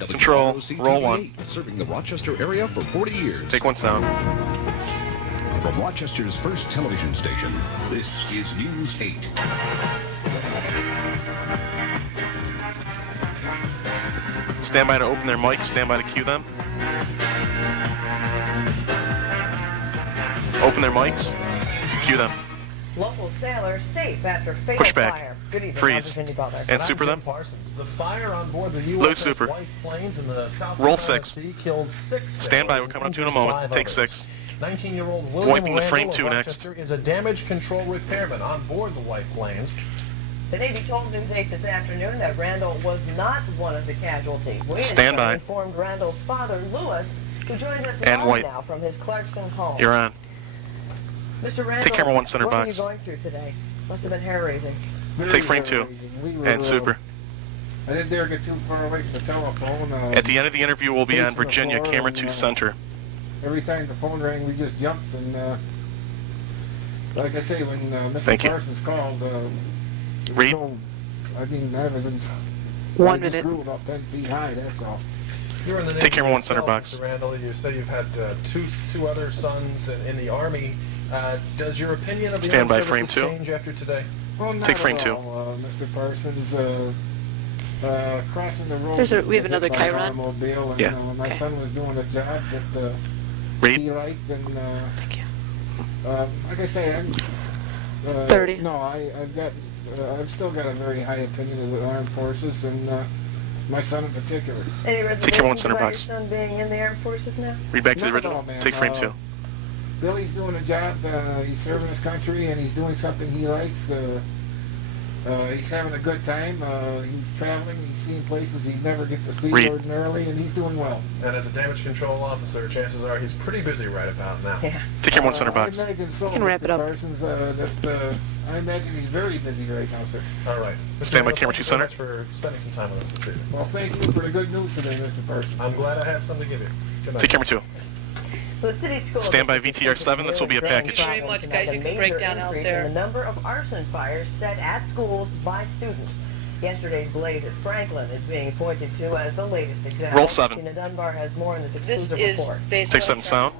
Control, WROC-TV roll one. Serving the Rochester area for 40 years. Take one sound. From Rochester's first television station, this is News 8. Stand by to open their mic, stand by to cue them. Open their mics, cue them. Local sailors safe after fatal Push back. fire. Good evening, Freeze. Dr. Cindy Butler. And super them. Parsons. The fire on board the Low USS super. White Plains in the South Roll China 6. Sea killed 6 Stand by, sailors we're coming up and to you in a injured moment. 5 Take others. 6. 19-year-old William Wiping the frame Randall 2 of next. Rochester is a damage control repairman on board the White Plains. The Navy told News 8 this afternoon that Randall was not one of the casualties. Stand by. Informed Randall's father, Lewis, who joins us And live white. now from his Clarkson home. You're on. Mr. Randall, Take camera 1 center what box. were you going through today? Must have been hair-raising. Take frame 2. And super. I didn't dare get too far away from the telephone. At the end of the interview, we'll be on Facing the Virginia, floor camera and, 2 center. Every time the phone rang, we just jumped. And like I say, when Mr. Thank you. Parsons called, Read. I mean, I was in. 1 I just minute. grew about 10 feet high. That's all. You're in the Navy Take camera 1 center yourself, box. Mr. Randall. You say you've had two other sons in the Army. Does your opinion of the Stand by armed frame services 2. change after today? Well, not Take frame at 2. all, Mr. Parsons. Crossing the road. We have hit another by an Chiron. automobile, and Yeah. my son was doing a job that Read. he liked, and Thank you. like I say, I'm 30. No, I've still got a very high opinion of the armed forces, and my son in particular. Any camera 1 reservations center about your box. son being in the armed forces now? Read back to the Not at original. all, ma'am. Take frame 2. Billy's doing a job. He's serving his country, and he's doing something he likes. He's having a good time. He's traveling. He's seeing places he'd never get to see Read. ordinarily, and he's doing well. And as a damage control officer, chances are he's pretty busy right about now. Yeah. Take camera 1 center box. I imagine so, You can wrap Mr. it up. Parsons, I imagine he's very busy right now, sir. All right. Mr. Stand by Randall, camera thank 2 you very center. much for spending some time with us this evening. Well, thank you for the good news today, Mr. Parsons. I'm glad I had something to give you. Good night. Take camera 2. The city school Stand by district is VTR 7, this will be a facing package. growing Very much, problems guys. tonight. You can A break major down out increase there. in the number of arson fires set at schools by students. Yesterday's blaze at Franklin is being pointed to as the latest example. Roll 7. Tina Dunbar has more in this This exclusive is report. based Take on 7 sound.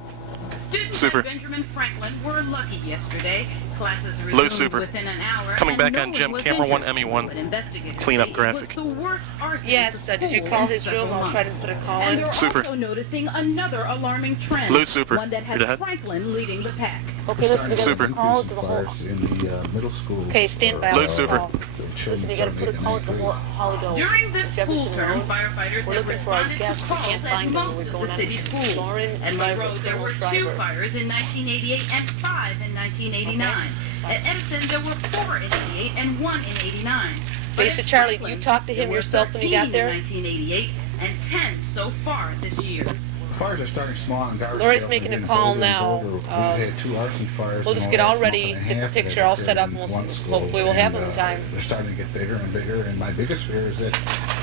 Students Super. at Benjamin Franklin were lucky yesterday. Classes Low resumed super. within an hour. Coming and back no on one Jim, was camera 1, injured. ME1. But investigators Clean up say graphic. It was the worst arson Yes, at the did you school call in his room? several I'll try to months. put a call And in. they're Super. also noticing another alarming trend. Low super. One that has Read ahead. Franklin leading the pack. Okay, listen, you Super. gotta call it to the whole. Fires in the middle schools. Okay, stand by. Low I'll super. call. Children Listen, you gotta put a starting call to to the whole Hollywood. During this school Jefferson term, Road. firefighters We're have looking for our responded to guests. We calls can't at find them. most We're of the going city on schools. Lauren At and Monroe, Driver, there were Colonel 2 Driver. fires in 1988 and 5 in 1989. At Edison, there were 4 in 88 and 1 in 89. But Lisa, at Charlie, Franklin, you talked to him there were yourself when you got 13 there? in 1988 and 10 so far this year. Fires are starting small in Garber's Lori's Dale. making They're a getting call bolder and now. bolder. We've had 2 arson fires. We'll in just the get all last ready, month and a get the half picture that all occurred set up, in and one school. hopefully we'll have them in And, time. They're starting to get bigger and bigger, and my biggest fear is that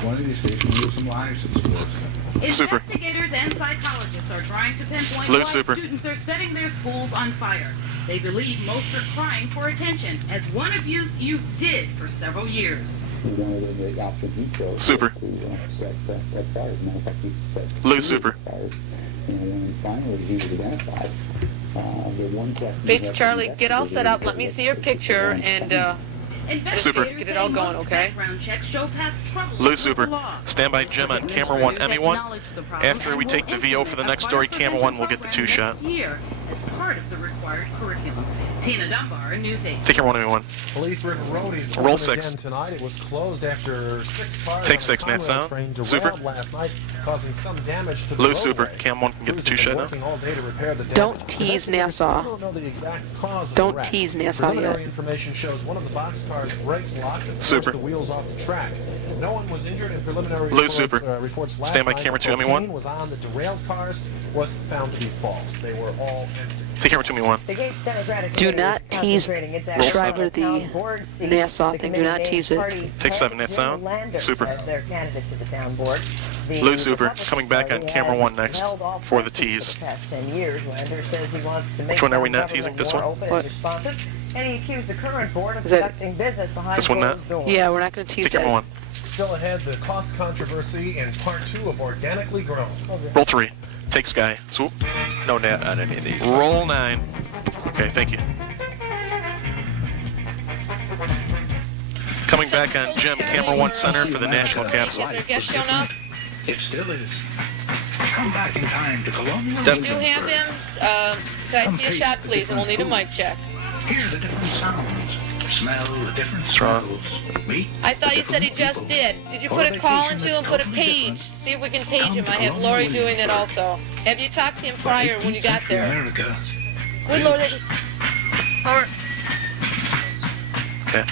one of these days we'll lose some lives in schools. Super. Investigators and psychologists are trying to pinpoint Low why super. students are setting their schools on fire. They believe most are crying for attention, as one abused youth did for several years. Super. Low super. Base Charlie, get all set up. Let me see your picture and Super. Investigators Get it all say going, most okay? background checks show past troubles Low with super. the law. Stand by Jim on camera 1, ME1. After we take the VO for the next story, camera 1 will get the 2 shot. Next year as part of the required curriculum. Tina Dunbar, News 8. Take camera 1, ME1. Police River Road is Roll open 6. again tonight. It was closed after 6 cars Take on 6, the net Conrail sound. train derailed Super. last night, causing some damage to the Low roadway. super. Cam 1 can get the Crews 2 have shot been now. working all day to repair the damage. Don't tease Investigators Nassau. Still don't know the exact cause of Don't the wreck. tease Nassau Preliminary yet. information shows one of the boxcar's brakes locked and forced Super. the wheels off the track. No one was injured in preliminary Low reports, super. reports last Stand by night. camera The 2, ME1. propane was on the derailed cars was found to be false. They were all empty. Take camera 2, ME1. The Gates Democratic Do Committee not is tease concentrating its Roll efforts seven. on Driver, the town board seat. Nassau The thing. Do committee not named tease it. party Take head 7, net Jim sound. Landers Super. as their candidate to the town board. The Low super. Republican Coming back on Party camera has 1 next held all for the 4 seats tease. For the past 10 years, Landers says he wants to make Which one are we town not teasing? government This more one? open What? and responsive, and he accused the current board of Is that- conducting business behind This one not? closed doors. yeah, we're not going to tease Take camera that. 1. Still ahead, the cost controversy in part 2 of Organically Grown. Roll 3. Take Sky. Swoop. No net on any of these. Roll 9. Okay, thank you. Coming back on Jim, camera 1 center for the National Capsule. Has our guest shown up? It still is. Come back in time to Colonial. We do have him. Can I see a shot, please? And we'll need a mic check. Hear the different sounds. Smell the different Strong. smells. Meet I thought the you said he different just people. did. Did you put a call into him? Put a page. See if we can page him. I have Lori doing that also. Have you talked to him prior when you got there? America. Good Lord, they just... Or, Okay.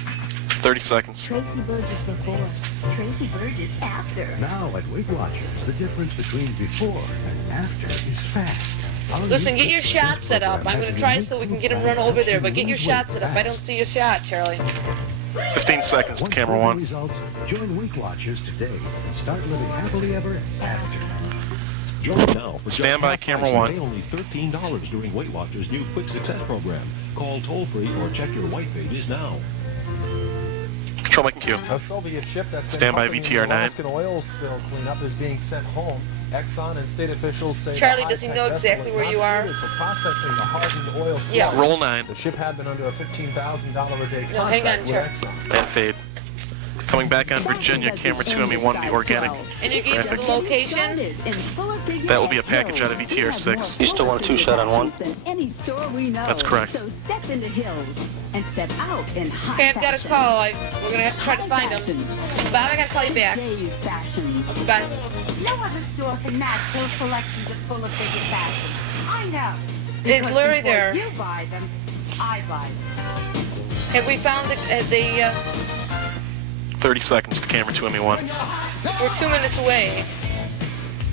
30 seconds. Tracy Burgess before, Tracy Burgess after. Now at Weight Watchers, the difference between before and after is fast. listen, get your shot set up. I'm going to try so we can get him run over there, but get your shot set up. I don't see your shot, Charlie. 15 seconds to camera 1. Results, join Weight Watchers today and start living happily ever after. Join now for Stand by, camera 1. Pay only $13 during Weight Watchers' new Quick Success program. Call toll-free or check your white pages now. Control mic and cue. A Soviet ship that's been Stand by, helping VTR9. the Alaskan oil spill cleanup is being sent home. Exxon and state officials say Charlie, the does he high-tech know vessel exactly is where not you are? suited for processing the hardened oil sludge. Yeah. Roll 9. The ship had been under a $15,000 a day No, hang contract on, with Charlie. Exxon. And fade. Coming back on Virginia, camera 2 ME1, the organic. And you gave him the location? That will be a package out of VTR 6. You still want a 2-shot on 1? Any store we know. That's correct. So step into Hills and step out in high Okay, I've got a fashion. call. We're going to have to try to find him. Bob, I got to call you back. Today's fashions. Bye. No other store can match those selections of full of figure fashion. I know. Is Larry there? You buy them, I buy them. Have we found the 30 seconds to camera 2 ME1. we're 2 minutes away.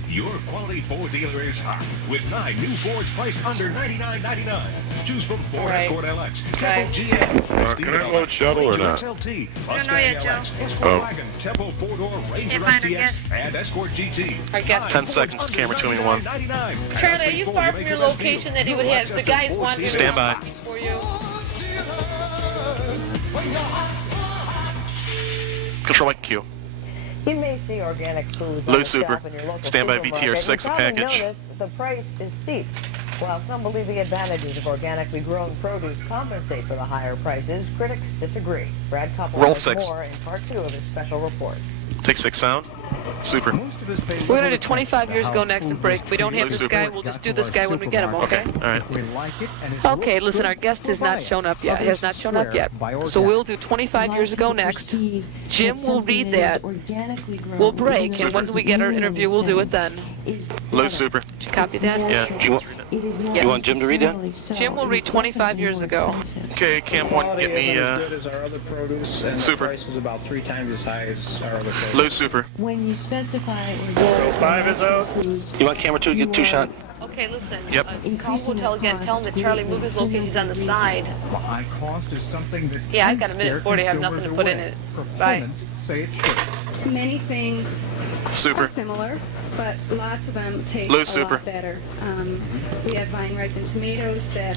Your quality Ford dealer is hot with 9 new Fords priced under $99.99. Choose from Ford Right. Escort LX, Right. Tempo GM, can I load shuttle or not? XLT, I don't know Mustang yet, Joe. LX, Escort Wagon, Tempo 4-door, Ranger Can't find our STX, guest. and Escort GT. Our guest. 10 seconds to camera 2 ME1. Charlie, are you far from your location that he would have the guys wandering Stand by. around for you? Control mic and cue. You may see organic foods Low on the super. shelf in your local Stand by supermarket, VTR and 6 you a probably package. notice the price is steep. While some believe the advantages of organically grown produce compensate for the higher prices, critics disagree. Brad Koppel Roll has 6. more in part 2 of his special report. Take 6 sound. Super. We're going to do 25 years ago next and break. If we don't have this guy, we'll just do this guy when we get him, okay? Alright. Okay, listen, our guest has not shown up yet. Has not shown up yet. So we'll do 25 years ago next. Jim will read that. We'll break, and when we get our interview, we'll do it then. Low super. Did you copy that? Yeah. You want Jim to read that? Jim will read 25 years ago. Okay, cam 1, get me good as our other produce, and super. the price is about 3 times as high as our other produce. Low super. When you specify So 5 is out. You want camera 2 to get 2-shot? Okay, listen. Yep. Call hotel again. Tell him that Charlie moved his location. He's on the side. High cost is something that Yeah, I've got a minute 40. I have nothing to put in it. Bye. Say it should. Many things Super. are similar, but lots of them taste Low a super. lot better. We have vine-ripened tomatoes that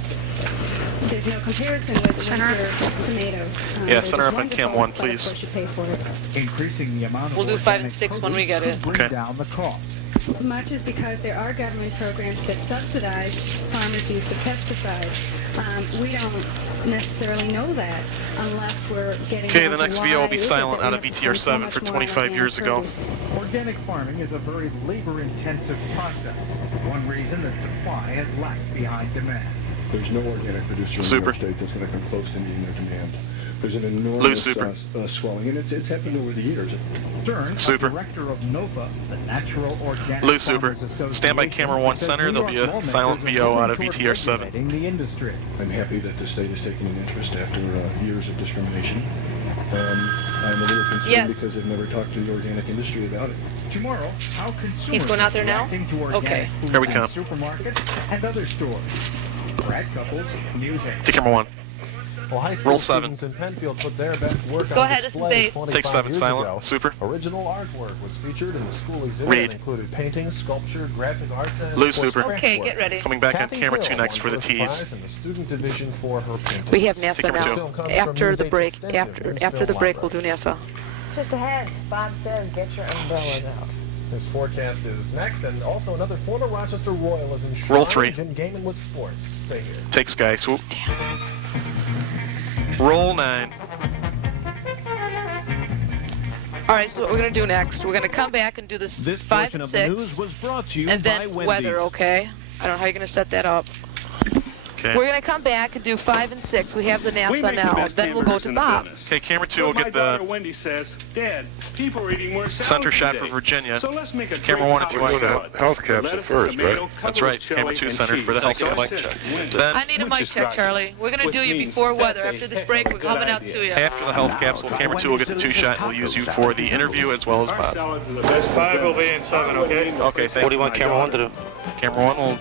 there's no comparison with winter tomatoes. Yeah, They're center just up on cam wonderful, 1, but please. Of course you pay for it. Increasing the amount of We'll do 5 and organic 6 when we get it. produce Okay. brings down the cost. Much is because there are government programs that subsidize farmers' use of pesticides. We don't necessarily know that unless we're getting Okay, down the to next why video will be is it silent that we out of have to spend so VTR7 much for more on 25 organic years ago. produce. Organic farming is a very labor-intensive process. One reason that supply has lagged behind demand. There's no organic producer in Super. New York State that's going to come close to meeting their demand. There's an Low enormous super. swelling, and it's happened over the years. Stern, Super. director of NOFA, the Natural Organic Low super. Farmers Association, Stand by camera 1 says center. New There'll be York a lawmakers silent are VO moving out of toward VTR7. regulating the industry. I'm happy that the state has taken an interest after years of discrimination. I'm a little concerned Yes. because I've never talked to the organic industry about it. Tomorrow, how consumers He's going out there now? are reacting to organic Okay. foods Here we in come. supermarkets and other stores. Brad Couples, News 8. Take camera 1. Well, high school Roll 7. students in Penfield put their best work Go on ahead, this is display base. 25 Take 7 years silent. ago. Super. Original artwork was featured in the school exhibit Read. and included paintings, sculpture, graphic arts, and Low of course, super. craft Okay, work. get ready. Coming back on Kathy camera Hill 2 next won for the first tees. prize in the student division for her painting. We have Take NASA camera now. 2. This film comes After from the News break, 8's extensive after the film break, we'll do library. NASA. Just ahead, Bob says get your umbrellas out. This forecast is next, and also another former Rochester Royal is in Roll 3. Jim Gaiman with sports. Stay here. Take Sky Swoop. Roll 9. All right, so what we're going to do next, we're going to come back and do this 5 and 6, and then weather, okay? I don't know how you're going to set that up. Okay. We're going to come back and do 5 and 6. We have the NASA now. Then we'll go to Bob. Okay, camera 2 will get the Wendy says, Dad, people are eating more center shot for Virginia. Camera 1 if you want to. Health capsule first, right? That's right. Camera 2 centered for the health capsule. Then, I need a mic check, Charlie. We're going to do you before weather. After this break, we're coming out to you. after the health capsule, camera 2 will get the 2 shot and we'll use you for the interview as well as Bob. Best 5 will be in 7, okay? Okay, thank you. What do you want camera 1 to do? Camera 1 will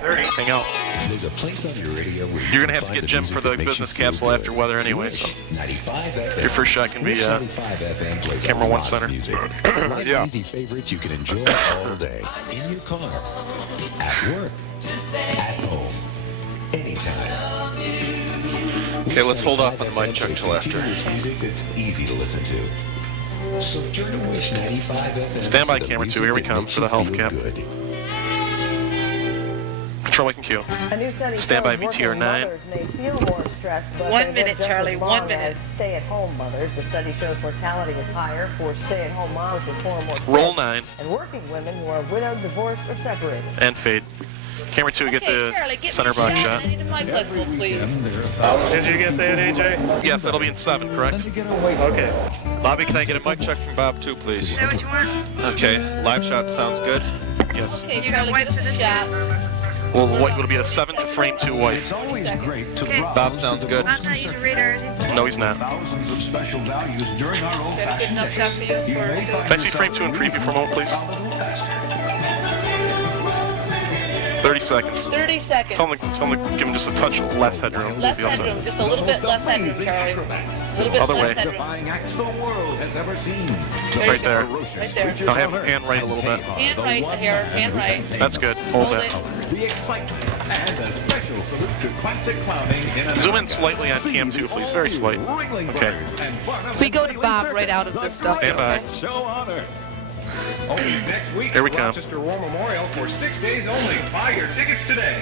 30. Hang out. There's a place on your radio where You're going to have to get Jim for the business capsule after weather anyway, so 95 FM. your first shot can be 95 FM plays camera a 1 lot center. of music. Yeah. Easy favorites you can enjoy all day. In your car, at work, at home, anytime. Okay, let's hold off on the mic check till after. There's music that's easy to listen to. So turn to Wish 95 FM. Stand by for the camera 2, music here we that come makes for the you health feel cap. good. Control Mic and Q. A new study Stand by shows VTR working 9. mothers may feel more stressed, but 1 they minute, live just Charlie, as 1 long minute. as stay-at-home mothers. The study shows mortality is higher for stay-at-home moms with 4 or more kids, Roll 9 and working women who are widowed, divorced, or separated. and fade. Camera 2 get the Charlie, get center me box a shot. I need a mic level, please. Did you get that, AJ? Yes, that'll be in 7, correct? Okay. Bobby, can I get a mic check from Bob too, please? Is that what you want? Okay, live shot sounds good. Yes. Okay, You got Charlie, white get for us a this shot. Well, white will be a 7 to frame 2 white. It's always great to Okay. Bob sounds good. Not that you to radar, is he? No, he's not. Thousands of special values during our Is that a good old-fashioned enough shot for you? You may find Can I see frame 2 in preview for a moment, please? a little faster. 30 seconds. 30 seconds. Tell him to give him just a touch less headroom. Less Be all set. headroom, just a little bit less headroom, Charlie. A little bit Other less way. headroom. Defying acts the world has ever seen. There Right you go. there. Right there. Now have him hand right a little bit. Hand right here, hand right. That's good. Hold Hold that. it. The excitement and a special salute to classic clowning in Zoom in slightly on cam 2, please. Very slight. Okay. We go to Bob right out of this stuff. Stand by. Show honor. Only next week Here we at come. Rochester War Memorial for 6 days only. Buy your tickets today.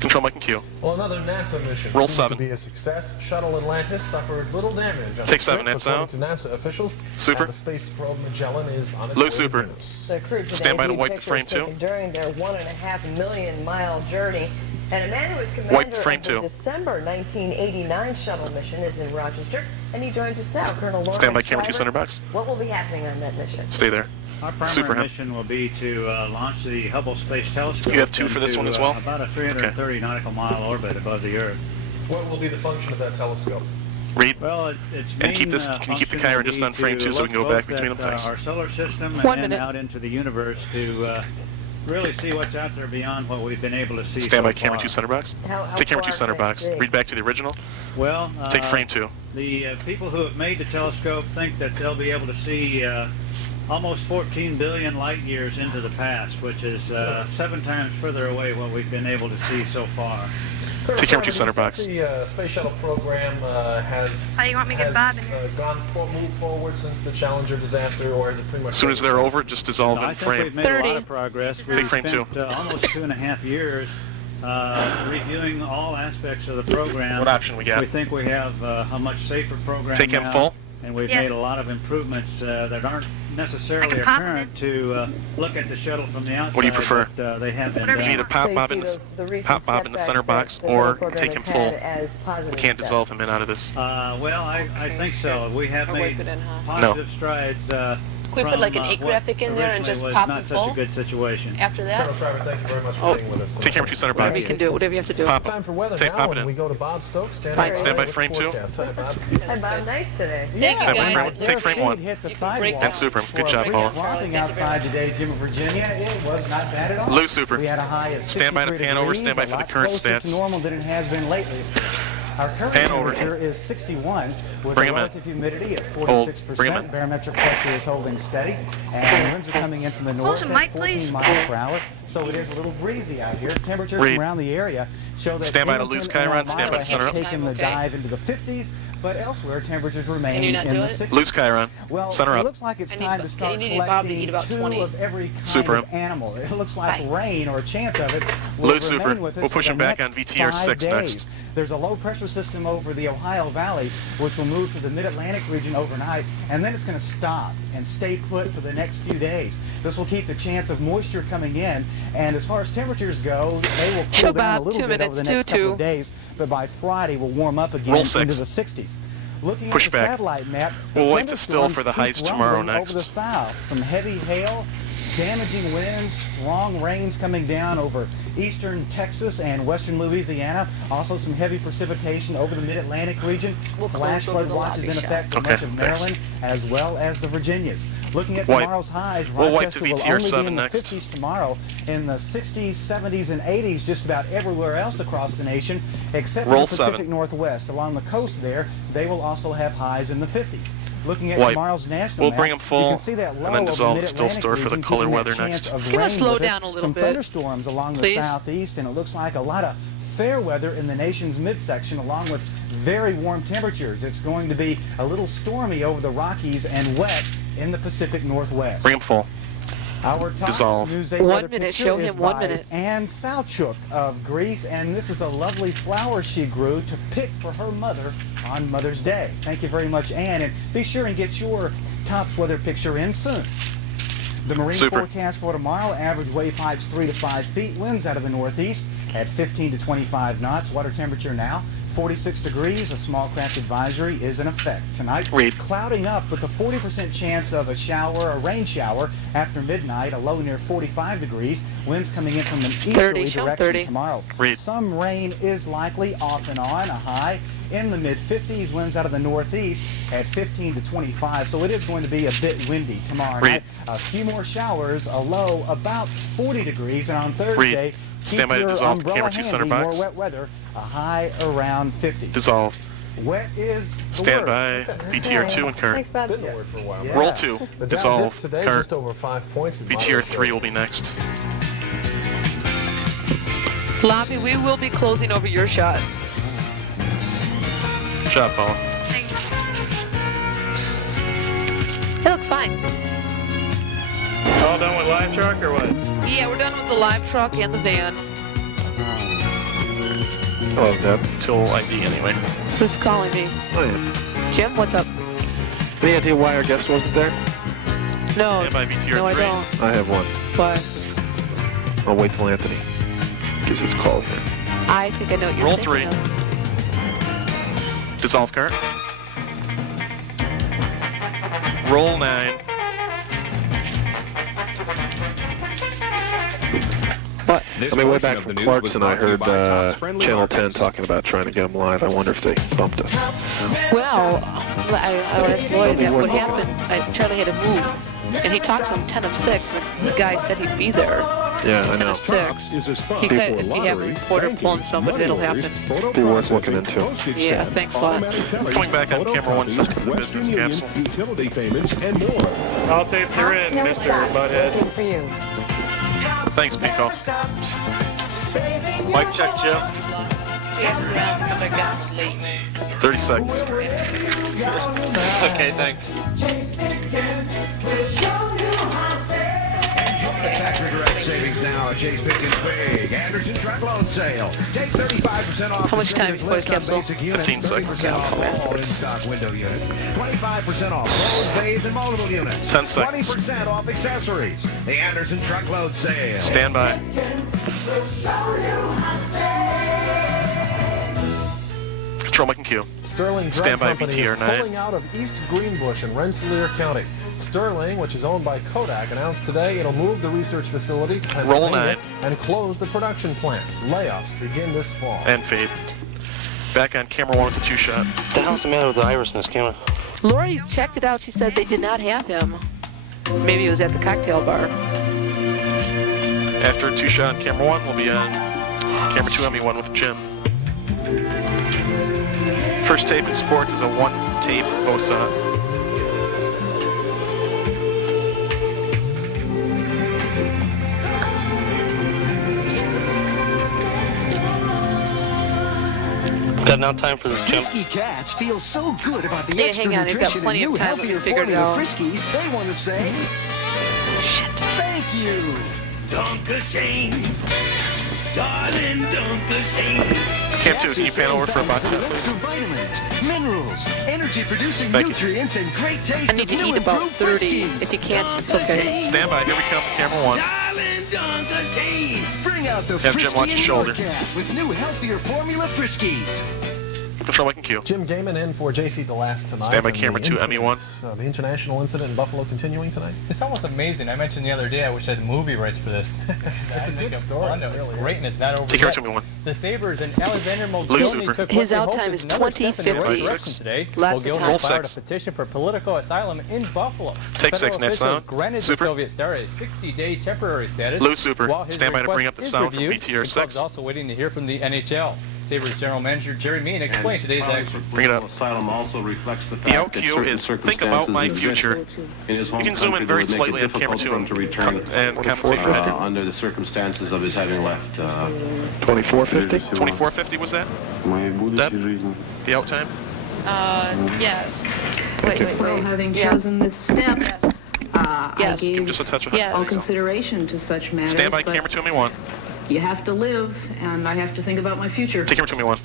Control Mic and Q. Well, another NASA mission Roll seems 7. to be a success. Shuttle Atlantis suffered little damage. on Take its 7, trip, that's according out. to NASA officials. Super. And the space probe Magellan is on its Low way to super. Venus. The crew today Stand by to viewed wipe the frame pictures 2. taken during their 1.5 million mile journey. And a man who was Wipe commander frame of the 2. December 1989 shuttle mission is in Rochester, and he joins us now. Colonel Lawrence Stand by camera 2 Shriver. center box. What will be happening on that mission? Stay there. Our primary Super him. mission will be to launch the Hubble Space Telescope. You have 2 for this into, one as well? About a 330 nautical mile orbit above the Earth. What will be the function of that telescope? Read. Well, it's And keep this. Can you keep the Chiron just on frame 2 so we can go back between them? Thanks. Our solar system and 1 then minute. out into the universe to really see what's out there beyond what we've been able to see Stand by so camera far. 2 center box. How Take camera 2 far center can it box. see? Read back to the original. Well, Take frame 2. The people who have made the telescope think that they'll be able to see almost 14 billion light years into the past, which is 7 times further away what we've been able to see so far. Colonel Take camera 2 Shriver, center do you box. think the space shuttle program has, How do you want me to get Bob in here? moved forward since the Challenger disaster, or is it pretty much? As soon as they're over, just dissolve I in think we've frame. made a 30. lot of progress. Take We've frame spent almost 2.5 years reviewing all aspects of the program. What option we got? We think we have a much safer program Take him now, full. and we've Yeah. made a lot of improvements that aren't I necessarily can pop 'em apparent to look at the shuttle from the outside. What do you prefer? But, they have been Whatever You you either done. pop So you Bob see in the the recent pop Bob in the center setbacks box, that the shuttle or program take him has full. had as positive We can't steps. dissolve him in out of this. Well, I think so. We have Or made wipe it in, huh? positive strides. Can we put from, like an 8 what graphic in there and originally just was pop not him such full? a good situation. After Colonel that? Shriver, thank you very much for Oh. being with us. Take camera 2 center Whatever box. you can do, whatever you have to do. Pop Time for weather Take now, pop it and in. we go to Bob Stokes. Fine. Stand by with frame 2. forecast. Hi, Bob. Hey, Bob, nice today. Thank you, Stand by guys. frame. Take frame 1. Hit the break sidewalk. That's super. Good job, For Paula. flopping outside today, Jim, Virginia, it was not bad at all. Low super. We had a high of 63 Stand by to pan over. degrees, Stand by a for the lot current closer stats. to normal than it has been lately, of course. Our current Pan over. temperature is 61 with Bring a 'em in. relative humidity at Hold. Bring 'em 46%. in. Barometric pressure is holding steady, and winds are coming in from the north some at mic, 14 please. miles per hour. So it is a little breezy out here. Temperatures Read. around the area show that Stand by to Hamilton lose and Chiron, Elmira stand by to center have up. taken the Okay. dive into the 50s, but elsewhere temperatures remain Can you not in do the it? 60s. Lose Chiron. Well, Center it up. looks like it's I need time to start Bob to eat collecting about 2 20. of every kind Super of him. animal. It looks like rain, or a chance of it, will Lose remain Super. with us We'll for push the him back next on VTR 5 6 days. next. There's a low pressure system over the Ohio Valley, which will move to the mid-Atlantic region overnight, and then it's going to stop and stay put for the next few days. This will keep the chance of moisture coming in, and as far as temperatures go, they will cool down a Bob, little 2 bit over the minutes, next couple 2-2. of days, but by Friday will warm up again Roll 6. into the 60s. Looking Push at the back. satellite map, the We'll wait to still for the thunderstorms highs keep tomorrow rumbling next. over the south. Some heavy hail, damaging winds, strong rains coming down over eastern Texas and western Louisiana. Also some heavy precipitation over the mid-Atlantic region. Flash close over flood the watches in lobby effect for Okay, much of thanks. Maryland as well as the Virginias. Looking at Wipe. tomorrow's highs, We'll wipe Rochester to will VTR only be 7 in the next. 50s tomorrow, in the 60s, 70s, and 80s just about everywhere else across the nation, except for Roll the Pacific 7. Northwest. Along the coast there, they will also have highs in the 50s. Looking at Wipe. tomorrow's national We'll map, bring 'em full, you can see that low and then over dissolve the the still Mid-Atlantic store for the region, color keeping that weather chance next. of Give us rain slow with us. down a little Some bit. thunderstorms along Please. the southeast, and it looks like a lot of fair weather in the nation's midsection, along with very warm temperatures. It's going to be a little stormy over the Rockies and wet in the Pacific Northwest. Bring him full. Our top Dissolve. News 8 1 weather minute, picture show is him 1 by minute. Ann Salchuk of Greece, and this is a lovely flower she grew to pick for her mother on Mother's Day. Thank you very much, Ann, and be sure and get your tops weather picture in soon. The marine Super. forecast for tomorrow, average wave heights 3 to 5 feet, winds out of the northeast at 15 to 25 knots. Water temperature now 46 degrees. A small craft advisory is in effect. Tonight, Read. clouding up with a 40% chance of a rain shower after midnight, a low near 45 degrees. Winds coming in from an easterly show direction 30. tomorrow. Read. Some rain is likely off and on, a high in the mid-50s, winds out of the northeast at 15 to 25, so it is going to be a bit windy tomorrow Read. night. A few more showers, a low about 40 degrees, and on Thursday, Stand by to your dissolve the umbrella camera 2 center handy, box. more wet weather, a high around 50. Dissolve. Wet is the Stand word. by VTR 2 and Kurt. Thanks, Bob. Been the word for a while. Yeah. Roll 2. The Dow Dissolve. dipped today Kurt. just over 5 points. In VTR 3 will be next. Lobby, we will be closing over your shot. Good job, Paula. They look fine. All done with live truck or what? Yeah, we're done with the live truck and the van. Hello, Deb. Till ID anyway. Who's calling me? Oh, yeah. Jim, what's up? Any idea why our guest wasn't there? No. Stand by VTR No, I 3. don't. I have one. But I'll wait till Anthony gives his call here. I think I know what you're Roll thinking 3. of. Dissolve, Kurt. Roll 9. What? On my way back from Clarkson, I heard Channel 10 talking about trying to get him live. I wonder if they bumped us. Well, I asked Lloyd that what happened. Charlie had to move, and he talked to him 10 of 6, and the guy said he'd be there. Yeah, I 10 know. of 6. Is a spot He for could, if you have a lottery, reporter banking, pulling somebody, money that'll orders, happen. photo Be worth processing, looking into. postage Yeah, stamps, thanks a lot. automatic tellers, Coming back on camera 1 photocopies, second, the Western business Union, capsule. utility payments, and more. All tapes are in, Mr. Butthead. For you. Thanks, Pico. Mic check, Jim. 30 seconds. Okay, thanks. Factory direct savings now at Chase Pickens Big Anderson truckload sale. Take 35% off. How much time before the capsule? 15 seconds. 30% off all in-stock window units. 25% off rows, bays, and multiple units. 10 seconds. 20% off accessories. The Anderson truckload sale. Stand by. Control Mike and Q. Sterling Drug Stand by Company is VTR 9. pulling out of East Greenbush in Rensselaer County. Sterling, which is owned by Kodak, announced today it'll move the research facility to Pennsylvania 9. and close the production plant. Layoffs begin this fall. And fade. Back on camera 1 with the 2 shot. What the hell's the matter with the iris in this camera? Lori checked it out. She said they did not have him. Maybe it was at the cocktail bar. After a 2 shot on camera 1, we'll be on camera 2 ME1 with Jim. First tape in sports is a 1 tape VOSA. Got enough time for this, Jim. Frisky cats feel so good about the Hey, extra hang on, you've got nutrition plenty and of new time to healthier figure it formula out. Friskies, they want to say, thank you. Dunkashane. Darling Dunkashane. Camp 2, can you pan over for a bucket, please? Extra vitamins, minerals, energy-producing Thank you. nutrients, and great taste I need of to new eat about improved 30. Friskies. If you can't, it's okay. Stand by. Here we come. Camera 1. Darling Dunkashane. Bring out the Have Jim Frisky watch your in shoulder. your cat with new healthier formula Friskies. Control Mike and Q. Jim Gaiman in for JC DeLast tonight. Stand by and camera the 2, incident, ME1. The international incident in Buffalo continuing tonight. It's almost amazing. I mentioned the other day I wish I had the movie rights for this. It's a good story. It's Really great is. and it's not over Take care yet. of me one. The Sabres and Alexander Lose Mulcahy Super. took His what they out hope time is is another step in the 20:50. right direction today. Lots of Mulcahy time. Roll filed a 6. petition for political asylum in Buffalo. Take 6, Federal next officials sound. granted Super. the Soviet star a 60-day temporary status. Lose Super. While his Stand by to bring up request the is sound from reviewed, VTR the club's 6. also waiting to hear from the NHL. Sabres general manager Jerry Mean explained today's actions. Bring it up. Asylum also reflects the The fact that LQ certain is think about my circumstances future. exist in his home You can zoom in country very that would make slightly it on camera difficult 2 for him to return and compensate for that. under the circumstances of his having left. 2450? 2450 was that? Deb? The out time? Yes. Wait. Well, having Yes. chosen this step, I Yes. Give him gave just a touch of Yes. all it. consideration to such matters. Stand by but camera 2, ME1. you have to live, and I have to think about my future. Take camera 2, ME1.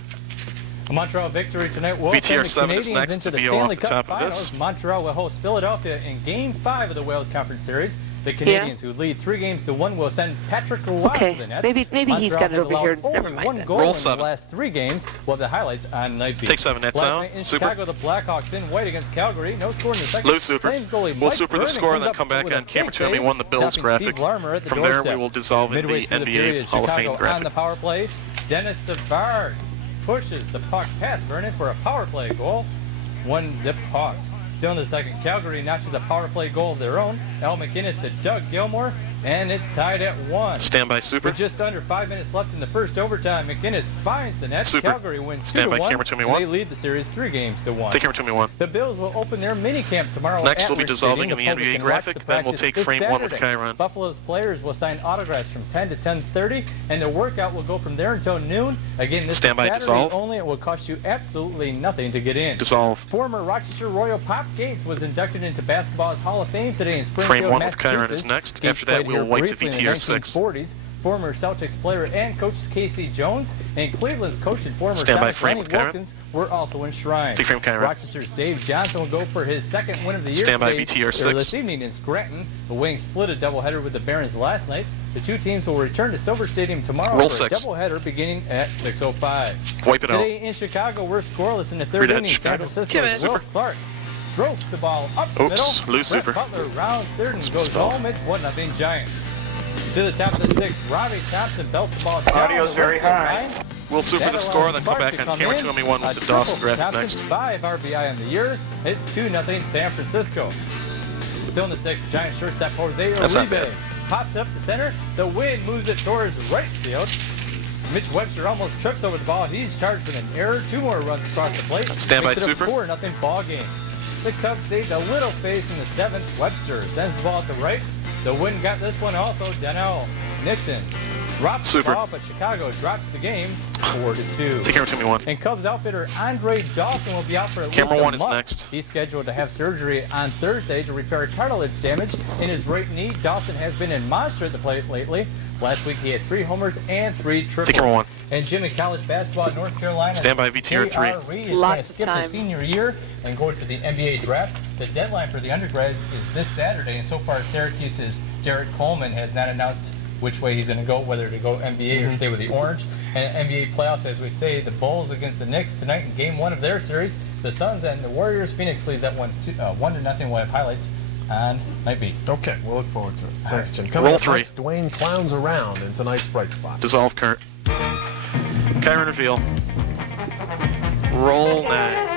A Montreal victory tonight will VTR send the 7 is Canadiens next into to the VO Stanley off the Cup top of this. Finals. Montreal will host Philadelphia in Game 5 of the Wales Conference Series. The Canadiens, who lead 3-1, will send Patrick Roy Okay, to the Nets. maybe he's Montreal got it has over here. allowed Never only mind one then. goal Roll in 7. the last 3 games. We'll have the highlights on Night Beat. Take 7, net Last sound. night in Super. Chicago, the Blackhawks in white against Calgary. No score in the second. Lose Super. Flames goalie We'll Mike super the Vernon score and comes then up come back with a on camera big 2, save, ME1, the Bills stopping graphic. Steve Larmer at the From there, doorstep. we will dissolve in Midway the through NBA period, Hall of Fame Chicago on graphic. the power play. Dennis Savard pushes the puck past Vernon for a power play goal. 1-0 Hawks. Still in the second, Calgary notches a power play goal of their own. Al McInnes to Doug Gilmore, and it's tied at 1. Stand by Super. With just under 5 minutes left in the first overtime, McInnes finds the net. Super. Calgary wins Stand by 2-1. camera 2, and ME1. they lead the series 3-1. Take camera 2, ME1. The Bills will open their minicamp tomorrow. Next, at we'll be Rich dissolving Stadium. in the public NBA can watch graphic, the then we'll practice take this frame 1 with Saturday. Chiron. Buffalo's players will sign autographs from 10 to 10:30, and the workout will go from there until noon. Again, this Stand by, is Saturday dissolve. only. It will cost you absolutely nothing to get in. Dissolve. Former Rochester Royal Pop Gates was inducted into basketball's Hall of Fame today in Springfield, Frame 1 with Chiron Massachusetts. is next. Gates After that, played we will here wipe to briefly in the VTR 6. 1940s. Former Celtics player and coach Casey Jones and Cleveland's coach and former Stand by Sonic frame Lenny with Chiron. Wilkins were also enshrined. Take frame Chiron. Rochester's Dave Johnson will go for his second win of the year Stand by today, VTR or 6. this evening in Scranton. The Wings split a doubleheader with the Barons last night. The two teams will return to Silver Stadium tomorrow Roll for 6. a doubleheader beginning at 6:05. Wipe it out. Today in Chicago, we're scoreless in the third Read ahead, inning. San Chicago. Francisco's Will Clark strokes the ball up the Oops, middle. lose Brett Super. Butler rounds third and Some goes spell. home. It's 1-0 Giants. To the top of the sixth, Robbie Thompson belts the ball down. Audio's the very left high. line. We'll super That the allows score, then come Clark back to on come camera in. 2, ME1 A with the triple Dawson for graphic Thompson, next. 5 RBI on the year. It's 2-0 San Francisco. Still in the sixth, Giant shortstop Jose That's not Uribe bad. pops it up the center. The wind moves it towards right field. Mitch Webster almost trips over the ball. He's charged with an error. 2 more runs across the plate. Stand by, Makes it a Super. 4-0 ball game. The Cubs saved a little face in the seventh. Webster sends the ball to right. The wind got this one also. Donnell Nixon drops Super. the ball, but Chicago drops the game 4-2. Take camera 2, ME1. And Cubs outfitter Andre Dawson will be out for at least Camera a 1 is month. next. He's scheduled to have surgery on Thursday to repair cartilage damage in his right knee. Dawson has been in monster at the plate lately. Last week he had 3 homers and 3 triples. Take camera 1. And Jimmy College basketball at North Carolina. Stand by VTR 3. J.R. Reed is going to skip his senior year and go to the NBA draft. The deadline for the undergrads is this Saturday, and so far Syracuse's Derek Coleman has not announced which way he's going to go, whether to go NBA or stay with the Orange. And NBA playoffs, as we say, the Bulls against the Knicks tonight in Game 1 of their series. The Suns and the Warriors. Phoenix leads at 1-0. We'll have highlights on Night Beat. Okay, we'll look forward to it. Thanks, Jim. Coming Roll up 3. next, Dwayne clowns around in tonight's Bright Spot. Dissolve Kurt. Chiron reveal. Roll 9.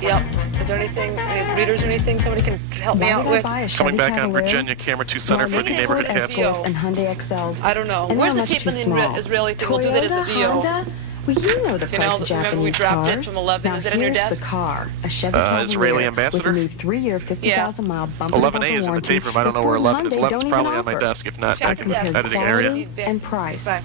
Yep. Is there anything, any readers or anything somebody can help me out with? Coming back on Virginia, camera 2 center for the neighborhood capsule. and Hyundai Excels. I don't know. And Where's they're the much tape too in the small. Israeli thing? We'll do that as a Toyota, VO. Honda? Well, you know the Do you price know, of remember we Japanese dropped it cars. from 11? Now Is it on your here's desk? the car, a Chevy Cavalier Israeli ambassador? with a new 3-year, 50,000-mile bumper 11A is in the tape room. I don't know where 11 is. 11 is probably on my desk. If not, back in the editing area. And price. Bye.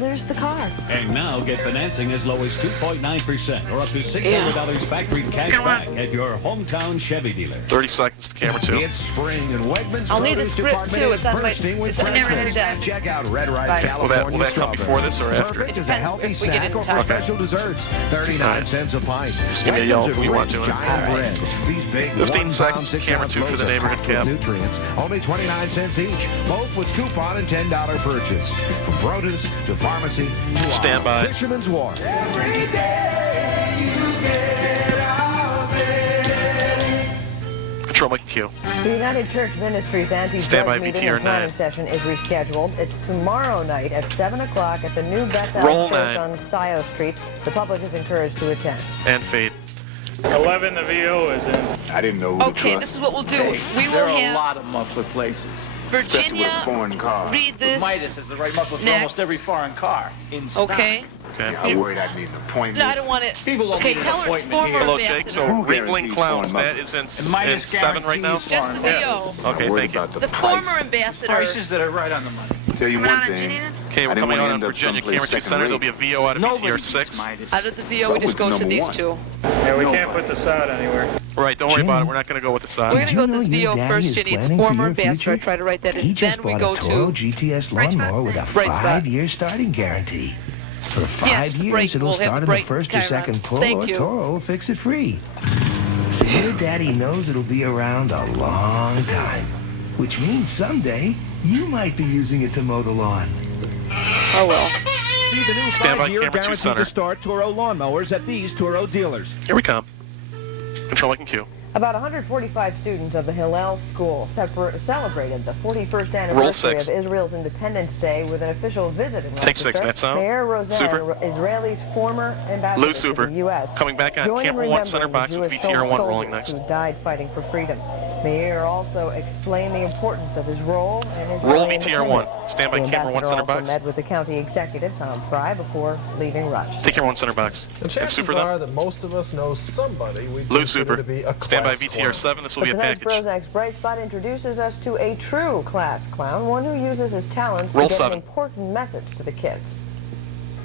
there's the car. And now get financing as low as 2.9% or up to $600 factory cash back at your hometown Chevy dealer. 30 seconds to camera 2. It's spring and Wegmans I'll need the Produce script Department too. is It's on my. bursting with It's never had freshness. a desk. Check out Red Ripe Right. California Will that come before this or after? Perfect as a depends healthy if we get snack in or for time. special desserts. 39 cents a pint. Just give me a yell Wegmans if you want rich to. giant bread. These big 15 1-pound, seconds to 6-ounce camera 2 for loaves the are neighborhood packed with cab. nutrients. Only 29 cents each. Both with coupon and $10 purchase. From produce to pharmacy to Stand our by. Fisherman's Wharf. Control Mike Q. The United Church Ministries Stand by anti-drug meeting VTR and planning 9. session is rescheduled. It's tomorrow night at 7 o'clock at the new Bethel Roll Church 9. on Scio Street. The public is encouraged to attend. And fade. 11, the VO is in. I didn't know. Okay, this is what we'll do. We There will are a have lot of muffler places. Virginia Foreign car. read this. Midas is the right muffler for next. almost every foreign car in stock. Okay. Okay. I'm worried I'd need an appointment. No, I don't want it. People don't Okay, need an tell her it's appointment former here. Hello, Jake. ambassador. So, Who Ringling guarantees Clowns, foreign that is in Midas 7 right now? guarantees Just the foreign. VO. Okay, Worried thank you. about The price. former ambassador. Prices that are right on the money. Tell you Coming one out on thing. Indiana? Okay, we're I didn't coming wanna out on end up Virginia someplace Camera 2 second Center. rate. There'll be a VO out of Nobody VTR needs 6. Midas. Out of the VO, we just go to number these one. two. Yeah, we can't put this out anywhere. Right, don't worry about it. We're not going to go with the side. We're going to go with this Did you know VO your first, daddy is Jenny. It's planning for former your ambassador. I future? try to write that in. He just Then we bought go a Toro to. GTS Right spot. lawnmower with a Right spot. 5-year starting guarantee. For Yeah, 5 just the years, brake. it'll We'll have start the on the brake, first or Chiron. second pull, Thank or you. Toro will fix it free. So your daddy knows it'll be around a long time, which means someday you might be using it to mow the lawn. Oh, well. See the new Stand by 5-year camera 2 guaranteed center. to start Toro lawnmowers at these Toro dealers. Here we come. Control Mike and Q. About 145 students of the Hillel School celebrated the 41st Roll anniversary 6. of Israel's Independence Day with an official visit in Rochester. Take 6, net sound. Mayor Rosen, Super. Israel's former ambassador Lose super. to the U.S. Coming back on joined in camera 1 center remembering box the with Jewish VTR 1 soldiers rolling next. who died fighting for freedom. Mayor also explained the importance of his role in his Roll VTR 1. Stand by the camera 1 ambassador center also box. met with the county executive, Tom Fry, before leaving Rochester. Take camera 1 center box. The And chances super are them. that most of us know somebody we Lose consider super. to be a Stand by class VTR clown. 7. This will be a Tonight's package. Prozac's Bright Spot introduces us to a true class clown, one who uses his talents Roll to get 7. an important message to the kids.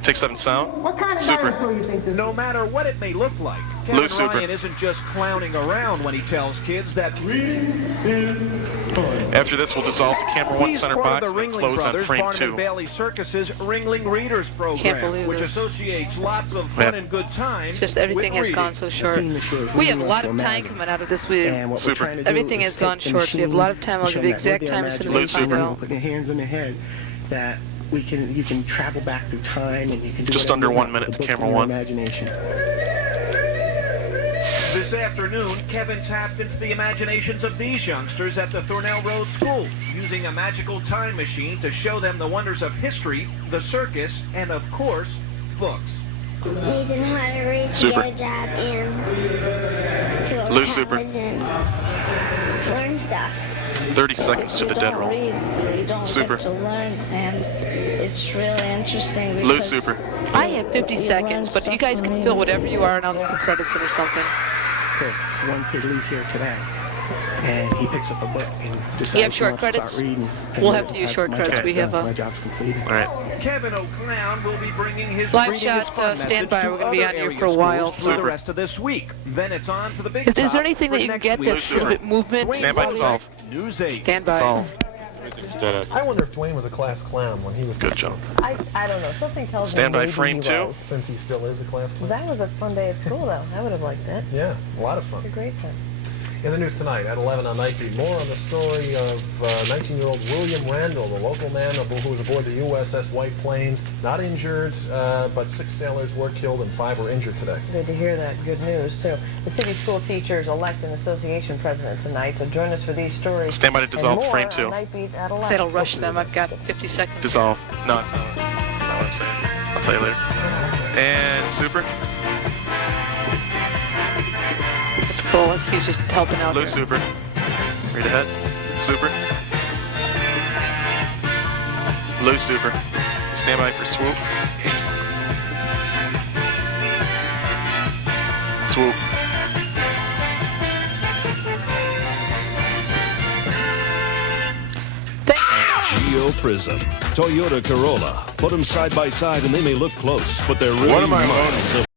Take 7 sound. What kind of Super. dinosaur you think this No matter what it may look like, Kevin Lose super. Ryan isn't just clowning around when he tells kids that reading is fun. After this, we'll dissolve to camera 1 He's center part box of the and Ringling close on Brothers, frame Barnum 2. and Bailey Circus's Ringling Readers Can't program, believe which this. associates lots of fun Yep. and good times. It's just everything with has reading. gone so short. theme this year is We have a reading lot what of you'll time imagine. coming out of this. And what Super. we're trying to do Everything is has gone take the short. We have a lot of time. I'll machine, give you show that exact with time their as soon as I Lose find super. out. Put your hands on the head that you can travel back through time and you can do Just whatever under you 1 want minute with to a book camera in your 1. Imagination. This afternoon, Kevin tapped into the imaginations of these youngsters at the Thornell Road School, using a magical time machine to show them the wonders of history, the circus, and of course, books. Using how to read to Super. get a job and to Lose super. college and to learn stuff. 30 seconds to the dead roll. You don't Super. get to learn, and it's really interesting. Lose super. I have 50 seconds, but you guys can fill whatever you are, and I'll just put credits in or something. If one kid leaves here today and he picks up a book and decides You have he short wants to credits? start reading, We'll have to use short my credits. job's We have done. a- My job's completed. All right. Kevin O'Clown will be bringing his Live reading is shot, fun stand message by. to We're gonna be other on here area for a while. schools for the Super. rest of this week. Then it's on to the big Is there top anything for that you can next get week. that's a little bit movement? Stand by dissolve. News 8. Stand by. Dissolve. I wonder if Dwayne was a class clown when he was Good this job. young. I don't know. Something tells Stand me by maybe frame he 2. was. Since he still is a class clown. That was a fun day at school, though. I would have liked that. Yeah, a lot of fun. A great time. In the news tonight at 11 on Nightbeat, more on the story of 19-year-old William Randall, the local man who was aboard the USS White Plains, not injured, but 6 sailors were killed and 5 were injured today. Good to hear that. Good news, too. The City School Teachers elect an association president tonight, so join us for these stories. Stand by to dissolve and more frame on 2. Nightbeat at 11. Say it'll rush them. I've got 50 seconds. Dissolve. No, it's not what I'm saying. I'll tell you later. And super. It's cool. He's just helping out. Lose Here. super. Read ahead. Super. Lose super. Stand by for swoop. Swoop. Geo Neo Prism. Toyota Corolla. Put them side by side and they may look close, but they're really What am I miles